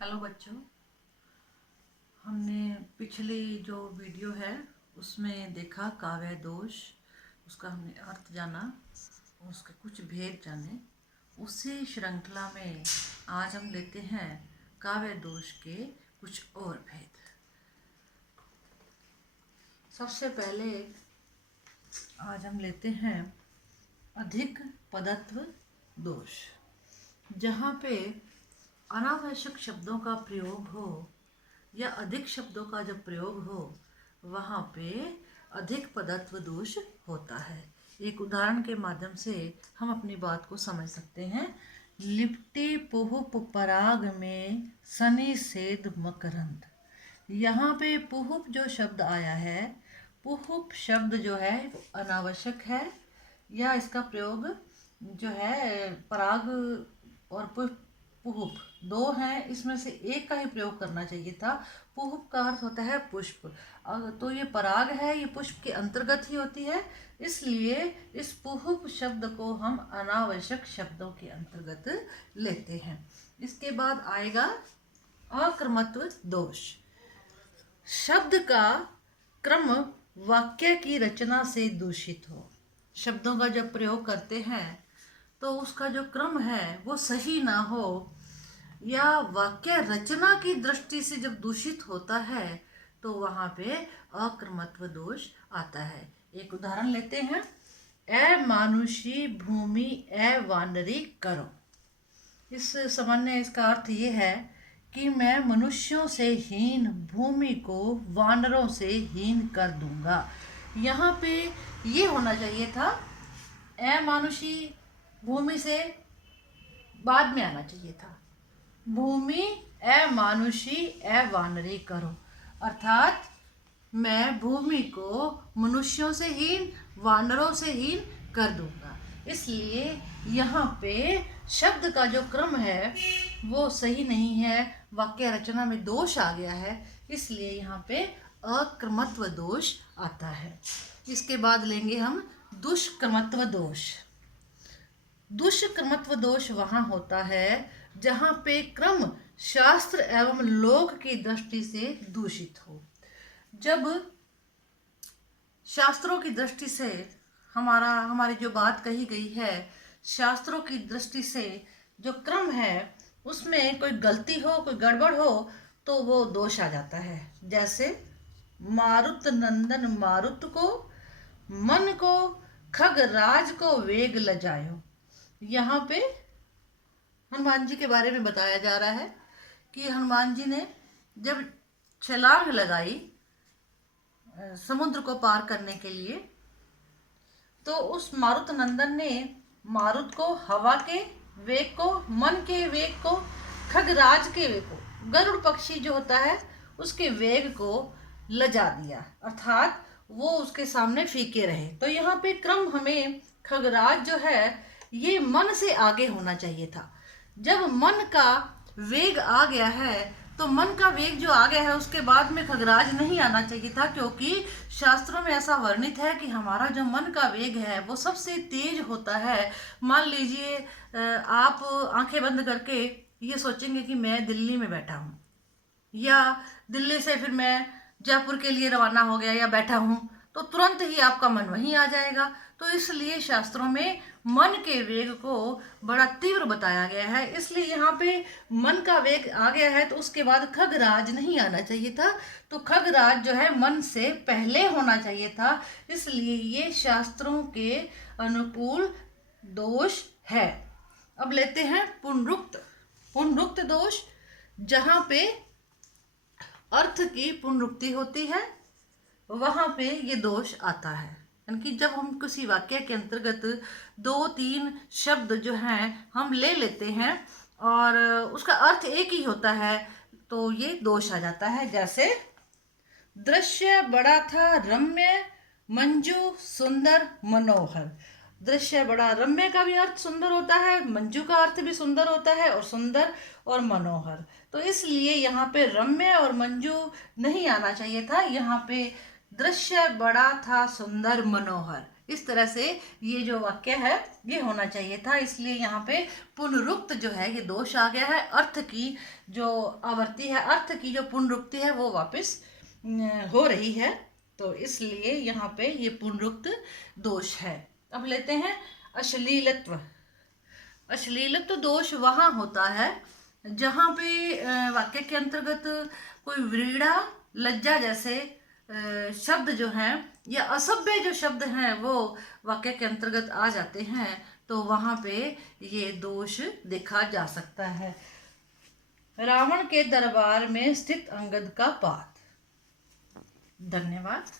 Hello बच्चों, हमने पिछली जो वीडियो है उसमें देखा काव्य दोष। उसका हमने अर्थ जाना और उसके कुछ भेद जाने। उसी श्रृंखला में आज हम लेते हैं काव्य दोष के कुछ और भेद। सबसे पहले आज हम लेते हैं अधिक पदत्व दोष। जहाँ पे अनावश्यक शब्दों का प्रयोग हो या अधिक शब्दों का जब प्रयोग हो वहाँ पे अधिक पदत्व दोष होता है। एक उदाहरण के माध्यम से हम अपनी बात को समझ सकते हैं। लिपटी पुहुप पराग में सनी सेद मकरंद। यहाँ पे पुहुप जो शब्द आया है, पुहुप शब्द जो है वो अनावश्यक है या इसका प्रयोग जो है पराग और पुहुप दो हैं, इसमें से एक का ही प्रयोग करना चाहिए था। पुहुप का अर्थ होता है पुष्प, तो ये पराग है, ये पुष्प के अंतर्गत ही होती है, इसलिए इस पुहुप शब्द को हम अनावश्यक शब्दों के अंतर्गत लेते हैं। इसके बाद आएगा अक्रमत्व दोष। शब्द का क्रम वाक्य की रचना से दूषित हो। शब्दों का जब प्रयोग करते हैं तो उसका जो क्रम है वो सही ना हो या वाक्य रचना की दृष्टि से जब दूषित होता है तो वहाँ पे अक्रमत्व दोष आता है। एक उदाहरण लेते हैं। ए मानुषी भूमि ए वानरी करो। इस सामान्य इसका अर्थ ये है कि मैं मनुष्यों से हीन भूमि को वानरों से हीन कर दूंगा। यहाँ पे ये होना चाहिए था, ए मानुषी भूमि से बाद में आना चाहिए था। भूमि ए मानुषी ए वानरी करो, अर्थात मैं भूमि को मनुष्यों से हीन वानरों से हीन कर दूंगा। इसलिए यहाँ पे शब्द का जो क्रम है वो सही नहीं है, वाक्य रचना में दोष आ गया है, इसलिए यहाँ पे अक्रमत्व दोष आता है। इसके बाद लेंगे हम दुष्क्रमत्व दोष। दुष्क्रमत्व दोष वहाँ होता है जहाँ पे क्रम शास्त्र एवं लोक की दृष्टि से दूषित हो। जब शास्त्रों की दृष्टि से हमारी जो बात कही गई है, शास्त्रों की दृष्टि से जो क्रम है उसमें कोई गलती हो, कोई गड़बड़ हो तो वो दोष आ जाता है। जैसे मारुत नंदन मारुत को मन को खगराज को वेग लजायो। यहाँ पे हनुमान जी के बारे में बताया जा रहा है कि हनुमान जी ने जब छलांग लगाई समुद्र को पार करने के लिए, तो उस मारुत नंदन ने मारुत को हवा के वेग को, मन के वेग को, खगराज के वेग को, गरुड़ पक्षी जो होता है उसके वेग को लजा दिया, अर्थात वो उसके सामने फीके रहे। तो यहाँ पे क्रम हमें खगराज जो है ये मन से आगे होना चाहिए था। जब मन का वेग आ गया है तो मन का वेग जो आ गया है उसके बाद में खगराज नहीं आना चाहिए था, क्योंकि शास्त्रों में ऐसा वर्णित है कि हमारा जो मन का वेग है वो सबसे तेज होता है। मान लीजिए आप आंखें बंद करके ये सोचेंगे कि मैं दिल्ली में बैठा हूँ या दिल्ली से फिर मैं जयपुर के लिए रवाना हो गया या बैठा हूँ, तो तुरंत ही आपका मन वहीं आ जाएगा। तो इसलिए शास्त्रों में मन के वेग को बड़ा तीव्र बताया गया है, इसलिए यहाँ पे मन का वेग आ गया है तो उसके बाद खगराज नहीं आना चाहिए था। तो खगराज जो है मन से पहले होना चाहिए था, इसलिए ये शास्त्रों के अनुकूल दोष है। अब लेते हैं पुनरुक्त दोष। जहाँ पे अर्थ की पुनरुक्ति होती है वहाँ पे ये दोष आता है, यानी कि जब हम किसी वाक्य के अंतर्गत 2-3 शब्द जो हैं हम ले लेते हैं और उसका अर्थ एक ही होता है तो ये दोष आ जाता है। जैसे दृश्य बड़ा था रम्य मंजू सुंदर मनोहर। दृश्य बड़ा, रम्य का भी अर्थ सुंदर होता है, मंजू का अर्थ भी सुंदर होता है, और सुंदर और मनोहर। तो इसलिए यहाँ पे रम्य और मंजू नहीं आना चाहिए था, यहाँ पे दृश्य बड़ा था सुंदर मनोहर, इस तरह से ये जो वाक्य है ये होना चाहिए था, इसलिए यहाँ पे पुनरुक्त जो है ये दोष आ गया है। अर्थ की जो आवर्ती है, अर्थ की जो पुनरुक्ति है वो वापस हो रही है, तो इसलिए यहाँ पे ये पुनरुक्त दोष है। अब लेते हैं अश्लीलत्व। अश्लीलत्व दोष वहाँ होता है जहाँ पे वाक्य के अंतर्गत कोई व्रीड़ा, लज्जा जैसे शब्द जो हैं या असभ्य जो शब्द हैं वो वाक्य के अंतर्गत आ जाते हैं, तो वहाँ पे ये दोष देखा जा सकता है। रावण के दरबार में स्थित अंगद का पात। धन्यवाद।